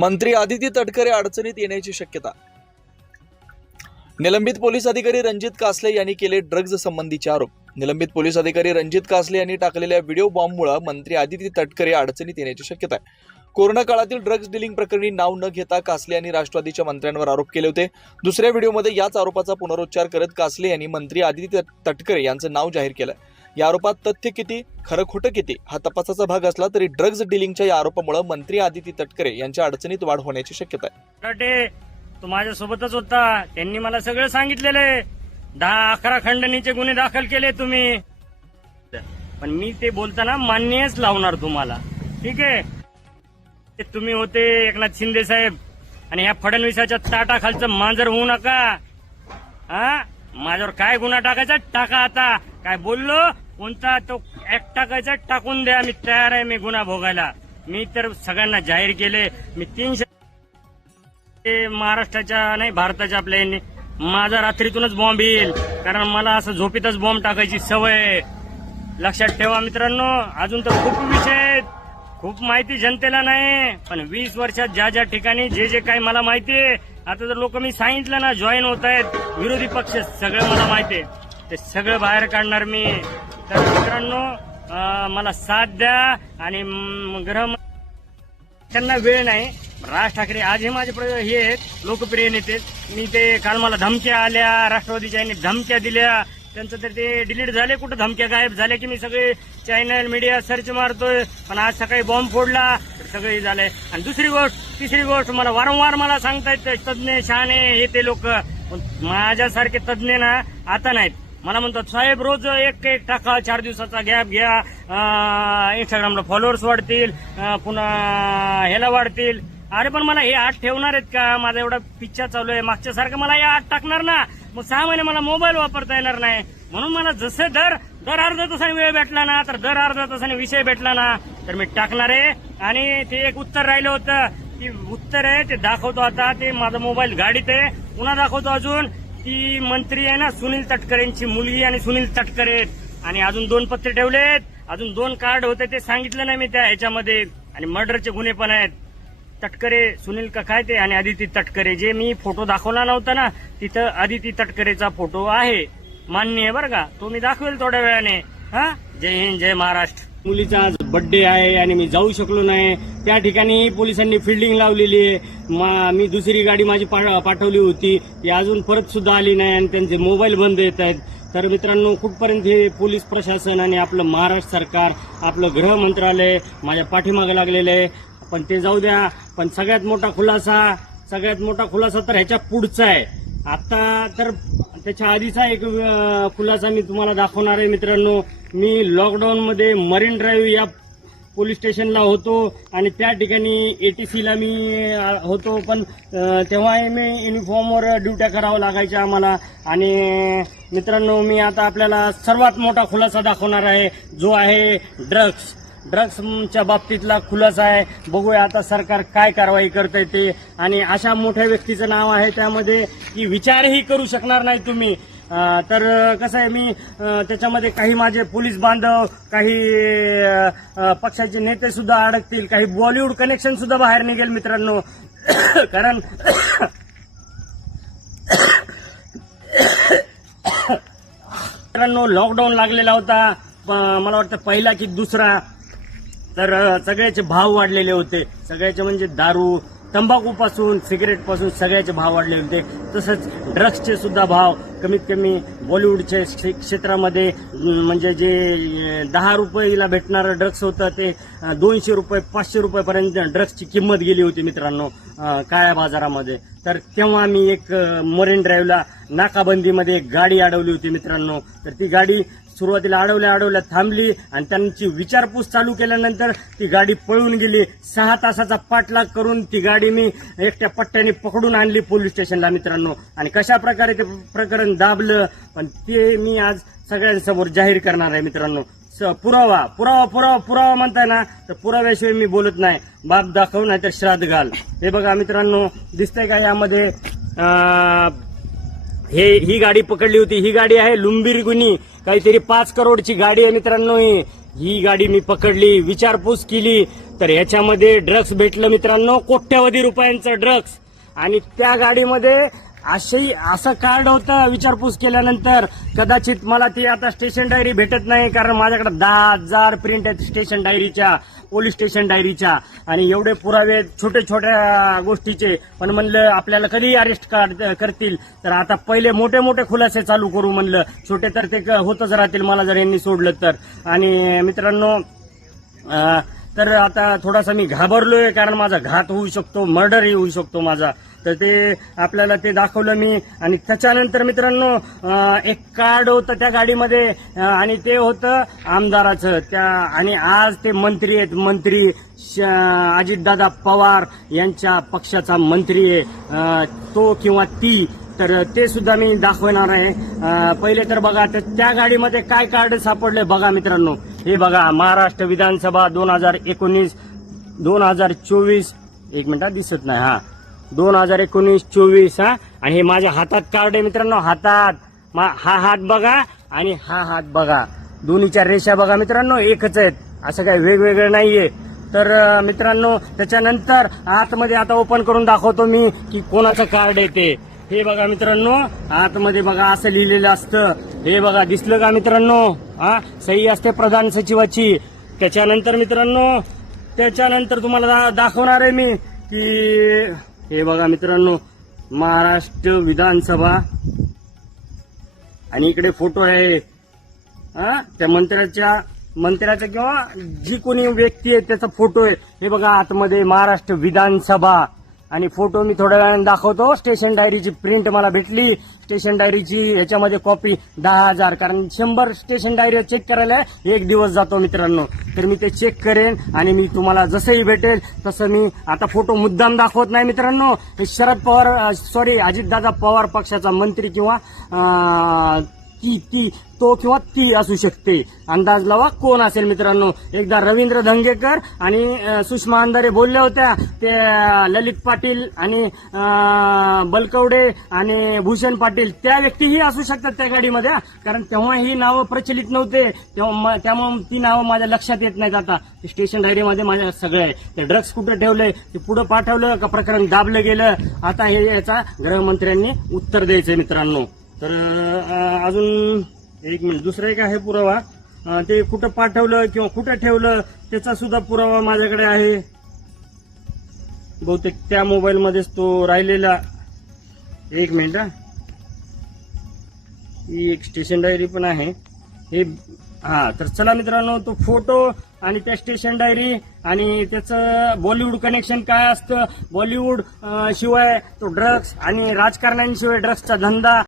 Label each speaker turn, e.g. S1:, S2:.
S1: मंत्री आदिती तटकरे अडचणीत येण्याची शक्यता निलंबित पोलीस अधिकारी रणजित कासले यांनी केले ड्रग्ज संबंधीचे आरोप निलंबित पोलीस अधिकारी रणजित कासले यांनी टाकलेल्या व्हिडिओ बॉम्बमुळे मंत्री आदिती तटकरे अडचणीत येण्याची शक्यता आहे कोरोना काळातील ड्रग्ज डिलिंग प्रकरणी नाव न घेता कासले यांनी राष्ट्रवादीच्या मंत्र्यांवर आरोप केले होते दुसऱ्या व्हिडिओमध्ये याच आरोपाचा पुनरुच्चार करत कासले यांनी मंत्री आदिती तटकरे यांचं नाव जाहीर केलं या आरोपात तथ्य किती खरं खोटं किती हा तपासाचा भाग असला तरी ड्रग्ज डिलिंगच्या या आरोपामुळे मंत्री आदिती तटकरे यांच्या अडचणीत वाढ होण्याची शक्यता आहे तू माझ्यासोबतच होता त्यांनी मला सगळं सांगितलेलं आहे दहा अकरा खंडणीचे गुन्हे दाखल केले तुम्ही पण मी ते बोलताना मान्यच लावणार तुम्हाला ठीक आहे तुम्ही होते एकनाथ शिंदे साहेब आणि ह्या फडणवीसाच्या ताटाखालचं मांजर होऊ नका हा माझ्यावर काय गुन्हा टाकायचा टाका आता काय बोललो कोणता तो एक टाकायचा टाकून द्या मी तयार आहे मी गुन्हा भोगायला मी तर सगळ्यांना जाहीर केले मी तीनशे महाराष्ट्राच्या नाही भारताच्या आपल्या यांनी माझा रात्रीतूनच बॉम्ब येईल कारण मला असं झोपीतच बॉम्ब टाकायची सवय लक्षात ठेवा मित्रांनो अजून तर खूप विषय आहेत खूप माहिती जनतेला नाही पण वीस वर्षात ज्या ज्या ठिकाणी जे जे काही मला माहिती आहे आता जर लोक मी सांगितलं ना जॉईन होत आहेत विरोधी पक्ष सगळं मला माहिती आहे ते सगळं बाहेर काढणार मी तर मित्रांनो मला साथ द्या आणि ग्रह त्यांना वेळ नाही राज ठाकरे आजही माझे हे आहेत लोकप्रिय नेते मी ते काल मला धमक्या आल्या राष्ट्रवादीच्या धमक्या दिल्या त्यांचं तर ते डिलीट झाले कुठं धमक्या गायब झाले की मी सगळे चॅनल मीडिया सर्च मारतोय पण आज सकाळी बॉम्ब फोडला सगळे झाले आणि दुसरी गोष्ट तिसरी गोष्ट मला वारंवार मला सांगतायत तज्ज्ञ शहाणे हे ते लोक माझ्यासारखे तज्ज्ञ ना आता नाहीत मला म्हणतात साहेब रोज एक एक टाका चार दिवसाचा गॅप घ्या इंस्टाग्रामला फॉलोअर्स वाढतील पुन्हा ह्याला वाढतील अरे पण मला हे आठ ठेवणार आहेत का माझा एवढा पिक्चर चालू आहे मागच्या सारखं मला हे आठ टाकणार ना मग सहा महिने मला मोबाईल वापरता येणार नाही म्हणून मला जसं दर दर अर्धा तासाने वेळ भेटला ना तर दर अर्धा तासाने विषय भेटला ना तर मी टाकणार आहे आणि ते एक उत्तर राहिलं होतं की उत्तर आहे ते दाखवतो आता ते माझा मोबाईल गाडीत आहे पुन्हा दाखवतो अजून की मंत्री आहे ना सुनील तटकरेंची मुलगी आणि सुनील तटकरे आणि अजून दोन पत्ते ठेवलेत अजून दोन कार्ड होते ते सांगितलं नाही मी त्या ह्याच्यामध्ये आणि मर्डरचे गुन्हे पण आहेत तटकरे सुनील का काय ते आणि आदिती तटकरे जे मी फोटो दाखवला नव्हता ना तिथं आदिती तटकरेचा फोटो आहे मान्य आहे बरं का तो मी दाखवेल थोड्या वेळाने हा जय हिंद जय महाराष्ट्र मुलीचा आज बड्डे आहे आणि मी जाऊ शकलो नाही त्या ठिकाणी पोलिसांनी फिल्डिंग लावलेली आहे मा मी दुसरी गाडी माझी पा पाठवली होती ती अजून परत सुद्धा आली नाही आणि त्यांचे मोबाईल बंद येत आहेत तर मित्रांनो कुठपर्यंत हे पोलीस प्रशासन आणि आपलं महाराष्ट्र सरकार आपलं गृह मंत्रालय माझ्या पाठीमागे लागलेलं आहे पण ते जाऊ द्या पण सगळ्यात मोठा खुलासा सगळ्यात मोठा खुलासा तर ह्याच्या पुढचा आहे आता तर त्याच्या आधीचा एक खुलासा मी तुम्हाला दाखवणार आहे मित्रांनो मी लॉकडाऊनमध्ये मरीन ड्राईव्ह या पोलीस स्टेशनला होतो आणि त्या ठिकाणी ए टी सीला मी होतो पण तेव्हाही मी युनिफॉर्मवर ड्युट्या करावं लागायच्या आम्हाला आणि मित्रांनो मी आता आपल्याला सर्वात मोठा खुलासा दाखवणार आहे जो आहे ड्रग्स ड्रग्सच्या बाबतीतला खुलासा आहे बघूया आता सरकार काय कारवाई करत आहे ते आणि अशा मोठ्या व्यक्तीचं नाव आहे त्यामध्ये की विचारही करू शकणार नाही तुम्ही तर कसं आहे मी त्याच्यामध्ये काही माझे पोलीस बांधव काही पक्षाचे नेते सुद्धा अडकतील काही बॉलिवूड कनेक्शन सुद्धा बाहेर निघेल मित्रांनो कारण मित्रांनो लॉकडाऊन लागलेला होता मला वाटतं पहिला की दुसरा तर सगळ्याचे भाव वाढलेले होते सगळ्याचे म्हणजे दारू तंबाखूपासून सिगरेटपासून सगळ्याचे भाव वाढले होते तसंच ड्रग्सचे सुद्धा भाव कमीत कमी बॉलिवूडच्या क्षेत्रामध्ये म्हणजे जे दहा रुपयेला भेटणारं ड्रग्स होतं ते दोनशे रुपये पाचशे रुपयेपर्यंत ड्रग्सची किंमत गेली होती मित्रांनो काळ्या बाजारामध्ये तर तेव्हा मी एक मरीन ड्राईव्हला नाकाबंदीमध्ये एक गाडी अडवली होती मित्रांनो तर ती गाडी सुरुवातीला अडवल्या अडवल्या थांबली आणि त्यांची विचारपूस चालू केल्यानंतर ती गाडी पळून गेली सहा तासाचा पाठलाग करून ती गाडी मी एकट्या पट्ट्याने पकडून आणली पोलीस स्टेशनला मित्रांनो आणि कशा प्रकारे ते प्रकरण दाबलं पण ते मी आज सगळ्यांसमोर जाहीर करणार आहे मित्रांनो पुरावा पुरावा पुरावा पुरावा म्हणताय ना तर पुराव्याशिवाय मी बोलत नाही बाप दाखव नाही तर श्राद्ध घाल हे बघा मित्रांनो दिसतंय का यामध्ये हे ही गाडी पकडली होती ही गाडी आहे लुंबीर लुंबिरगुनी काहीतरी पाच करोडची गाडी आहे मित्रांनो ही गाडी मी पकडली विचारपूस केली तर याच्यामध्ये ड्रग्स भेटलं मित्रांनो कोट्यावधी रुपयांचं ड्रग्स आणि त्या गाडीमध्ये अशी असं कार्ड होतं विचारपूस केल्यानंतर कदाचित मला ती आता स्टेशन डायरी भेटत नाही कारण माझ्याकडे दहा हजार प्रिंट आहेत स्टेशन डायरीच्या पोलीस स्टेशन डायरीच्या आणि एवढे पुरावे छोटे छोट्या गोष्टीचे पण म्हणलं आपल्याला कधी अरेस्ट करतील तर आता पहिले मोठे मोठे खुलासे चालू करू म्हणलं छोटे तर ते होतच राहतील मला जर यांनी सोडलं तर आणि मित्रांनो तर आता थोडासा मी घाबरलोय कारण माझा घात होऊ शकतो मर्डरही होऊ शकतो माझा तर ते आपल्याला ते दाखवलं मी आणि त्याच्यानंतर मित्रांनो एक कार्ड होतं त्या गाडीमध्ये आणि ते होतं आमदाराचं त्या आणि आज ते मंत्री आहेत मंत्री अजितदादा पवार यांच्या पक्षाचा मंत्री आहे तो किंवा ती तर ते सुद्धा मी दाखवणार आहे पहिले तर बघा तर त्या गाडीमध्ये काय कार्ड सापडले बघा मित्रांनो हे बघा महाराष्ट्र विधानसभा दोन हजार एकोणीस दोन हजार चोवीस एक मिनटात दिसत नाही हा दोन हजार एकोणीस चोवीस हा आणि हे माझ्या हातात कार्ड आहे मित्रांनो हातात हा हात बघा आणि हा हात बघा दोन्हीच्या रेषा बघा मित्रांनो एकच आहेत असं काही वेगवेगळं नाहीये तर मित्रांनो त्याच्यानंतर आतमध्ये आता ओपन करून दाखवतो मी की कोणाचं कार्ड आहे ते हे बघा मित्रांनो आतमध्ये बघा असं लिहिलेलं असतं हे बघा दिसलं का मित्रांनो हा सही असते प्रधान सचिवाची त्याच्यानंतर मित्रांनो त्याच्यानंतर तुम्हाला दाखवणार आहे मी की हे बघा मित्रांनो महाराष्ट्र विधानसभा आणि इकडे फोटो आहे त्या मंत्र्याच्या मंत्र्याचा किंवा जी कोणी व्यक्ती आहे त्याचा फोटो आहे हे बघा आतमध्ये महाराष्ट्र विधानसभा आणि फोटो मी थोड्या वेळाने दाखवतो स्टेशन डायरीची प्रिंट मला भेटली स्टेशन डायरीची याच्यामध्ये कॉपी दहा हजार कारण शंभर स्टेशन डायरी चेक करायला एक दिवस जातो मित्रांनो तर मी ते चेक करेन आणि मी तुम्हाला जसंही भेटेल तसं मी आता फोटो मुद्दाम दाखवत नाही मित्रांनो शरद पवार सॉरी अजितदादा पवार पक्षाचा मंत्री किंवा ती ती तो किंवा ती असू शकते अंदाज लावा कोण असेल मित्रांनो एकदा रवींद्र धंगेकर आणि सुषमा अंधारे बोलल्या होत्या ते ललित पाटील आणि बलकवडे आणि भूषण पाटील त्या व्यक्तीही असू शकतात त्या गाडीमध्ये कारण तेव्हा ही नावं प्रचलित नव्हते तेव्हा त्यामुळे ती नावं माझ्या लक्षात येत नाहीत आता स्टेशन डायरीमध्ये माझ्या सगळं आहे ते ड्रग्ज कुठं ठेवले ते पुढं पाठवलं का प्रकरण दाबलं गेलं आता हे याचा गृहमंत्र्यांनी उत्तर द्यायचं मित्रांनो तर अजून एक मिनिट दुसरं एक आहे पुरावा ते कुठं पाठवलं किंवा कुठं ठेवलं त्याचा सुद्धा पुरावा माझ्याकडे आहे बहुतेक त्या मोबाईलमध्येच तो राहिलेला एक मिनिट ही एक स्टेशन डायरी पण आहे हे हा तर चला मित्रांनो तो फोटो आणि त्या स्टेशन डायरी आणि त्याचं बॉलिवूड कनेक्शन काय असतं बॉलिवूड शिवाय तो ड्रग्स आणि राजकारण्यांशिवाय ड्रग्सचा धंदा